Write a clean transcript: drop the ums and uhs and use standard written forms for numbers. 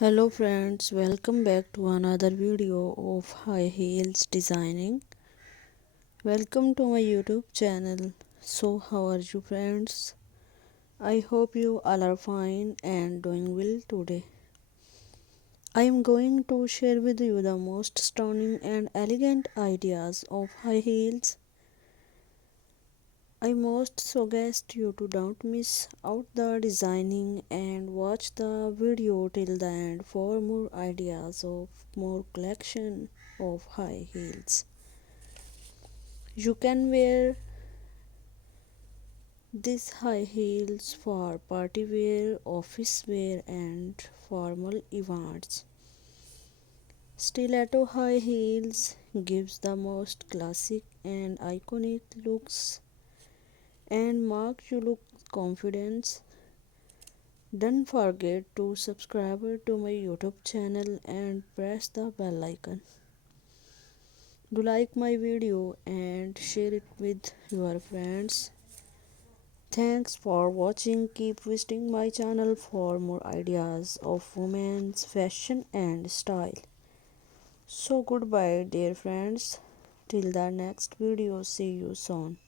Hello friends, welcome back to another video of high heels designing. Welcome to my YouTube channel. So how are you friends? I hope you all are fine and doing well today. I am going to share with you the most stunning and elegant ideas of high heels. I most suggest you to don't miss out the designing and watch the video till the end for more ideas of more collection of high heels. You can wear these high heels for party wear, office wear and formal events. Stiletto high heels gives the most classic and iconic looks and mark you look confidence. Don't forget to subscribe to my YouTube channel and press the bell icon. Do like my video and share it with your friends. Thanks for watching. Keep visiting my channel for more ideas of women's fashion and style. So goodbye dear friends. Till the next video. See you soon.